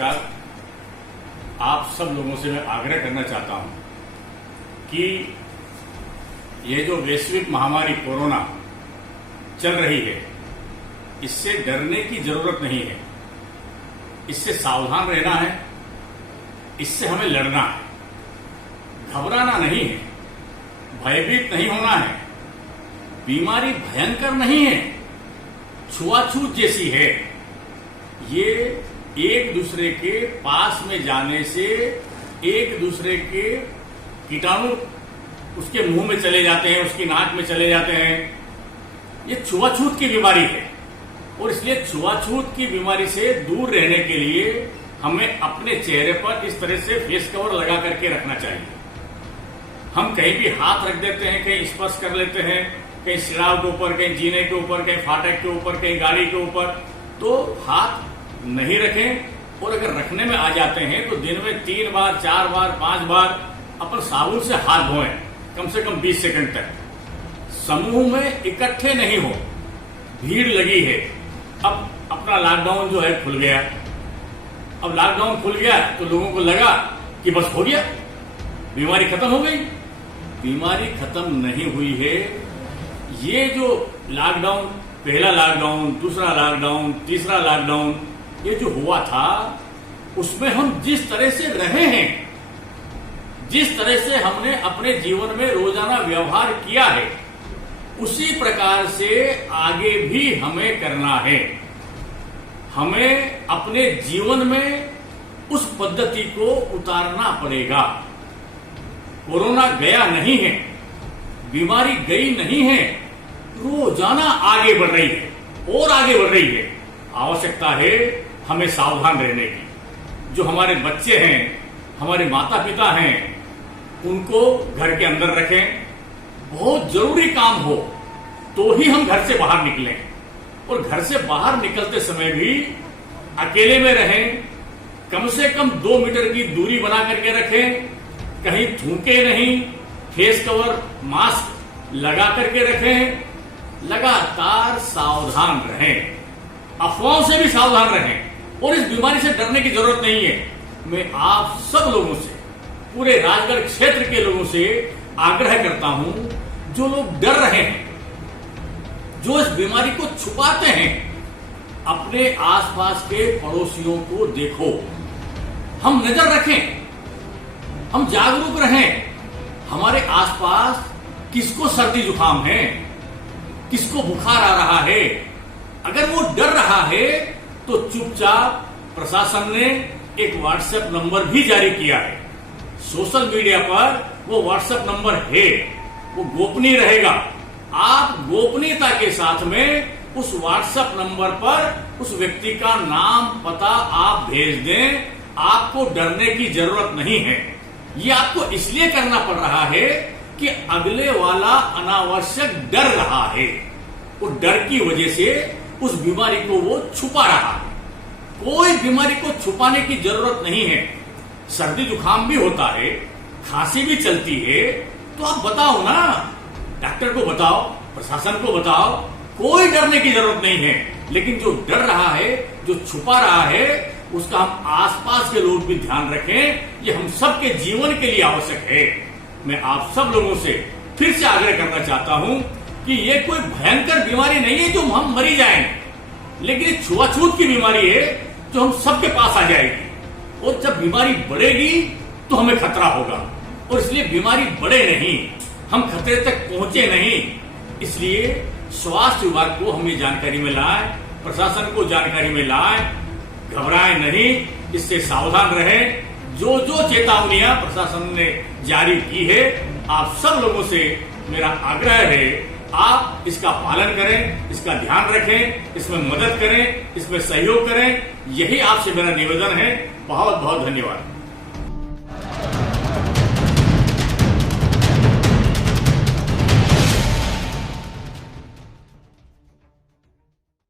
नमस्कार। आप सब लोगों से मैं आग्रह करना चाहता हूं कि ये जो वैश्विक महामारी कोरोना चल रही है, इससे डरने की जरूरत नहीं है। इससे सावधान रहना है, इससे हमें लड़ना है, घबराना नहीं है, भयभीत नहीं होना है। बीमारी भयंकर नहीं है, छुआछूत जैसी है। ये एक दूसरे के पास में जाने से एक दूसरे के कीटाणु उसके मुंह में चले जाते हैं, उसकी नाक में चले जाते हैं। ये छुआछूत की बीमारी है और इसलिए छुआछूत की बीमारी से दूर रहने के लिए हमें अपने चेहरे पर इस तरह से फेस कवर लगा करके रखना चाहिए। हम कहीं भी हाथ रख देते हैं, कहीं स्पर्श कर लेते हैं, कहीं सिराव के ऊपर, कहीं जीने के ऊपर, कहीं फाटक के ऊपर, कहीं गाड़ी के ऊपर, तो हाथ नहीं रखें। और अगर रखने में आ जाते हैं तो दिन में 3 बार, 4 बार, 5 बार अपन साबुन से हाथ धोएं, कम से कम 20 सेकंड तक। समूह में इकट्ठे नहीं हो, भीड़ लगी है। अब अपना लॉकडाउन जो है खुल गया। अब लॉकडाउन खुल गया तो लोगों को लगा कि बस हो गया, बीमारी खत्म हो गई। बीमारी खत्म नहीं हुई है। ये जो लॉकडाउन, पहला लॉकडाउन, दूसरा लॉकडाउन, तीसरा लॉकडाउन, ये जो हुआ था उसमें हम जिस तरह से रहे हैं, जिस तरह से हमने अपने जीवन में रोजाना व्यवहार किया है, उसी प्रकार से आगे भी हमें करना है। हमें अपने जीवन में उस पद्धति को उतारना पड़ेगा। कोरोना गया नहीं है, बीमारी गई नहीं है, रोजाना आगे बढ़ रही है और आगे बढ़ रही है। आवश्यकता है हमें सावधान रहने की। जो हमारे बच्चे हैं, हमारे माता पिता हैं, उनको घर के अंदर रखें। बहुत जरूरी काम हो तो ही हम घर से बाहर निकलें, और घर से बाहर निकलते समय भी अकेले में रहें। कम से कम 2 मीटर की दूरी बना करके रखें, कहीं थूके नहीं, फेस कवर, मास्क लगा करके रखें। लगातार सावधान रहें, अफवाहों से भी सावधान रहें, और इस बीमारी से डरने की जरूरत नहीं है। मैं आप सब लोगों से, पूरे राजगढ़ क्षेत्र के लोगों से आग्रह करता हूं, जो लोग डर रहे हैं, जो इस बीमारी को छुपाते हैं, अपने आसपास के पड़ोसियों को देखो। हम नजर रखें, हम जागरूक रहें। हमारे आसपास किसको सर्दी जुकाम है, किसको बुखार आ रहा है। अगर वो डर रहा है तो चुपचाप प्रशासन ने एक व्हाट्सएप नंबर भी जारी किया है। सोशल मीडिया पर वो व्हाट्सएप नंबर है, वो गोपनीय रहेगा। आप गोपनीयता के साथ में उस व्हाट्सएप नंबर पर उस व्यक्ति का नाम, पता आप भेज दें। आपको डरने की जरूरत नहीं है। ये आपको इसलिए करना पड़ रहा है कि अगले वाला अनावश्यक डर रहा है, और डर की वजह से उस बीमारी को वो छुपा रहा है। कोई बीमारी को छुपाने की जरूरत नहीं है। सर्दी जुकाम भी होता है, खांसी भी चलती है, तो आप बताओ ना, डॉक्टर को बताओ, प्रशासन को बताओ। कोई डरने की जरूरत नहीं है। लेकिन जो डर रहा है, जो छुपा रहा है, उसका हम आसपास के लोग भी ध्यान रखें। ये हम सबके जीवन के लिए आवश्यक है। मैं आप सब लोगों से फिर से आग्रह करना चाहता हूं कि ये कोई भयंकर बीमारी नहीं है जो हम मरी जाएं, लेकिन ये छुआछूत की बीमारी है जो हम सबके पास आ जाएगी। और जब बीमारी बढ़ेगी तो हमें खतरा होगा, और इसलिए बीमारी बढ़े नहीं, हम खतरे तक पहुंचे नहीं। इसलिए स्वास्थ्य विभाग को हम ये जानकारी में लाएं, प्रशासन को जानकारी में लाएं। घबराएं नहीं, इससे सावधान रहें। जो जो चेतावनियां प्रशासन ने जारी की है, आप सब लोगों से मेरा आग्रह है, आप इसका पालन करें, इसका ध्यान रखें, इसमें मदद करें, इसमें सहयोग करें। यही आपसे मेरा निवेदन है। बहुत बहुत धन्यवाद।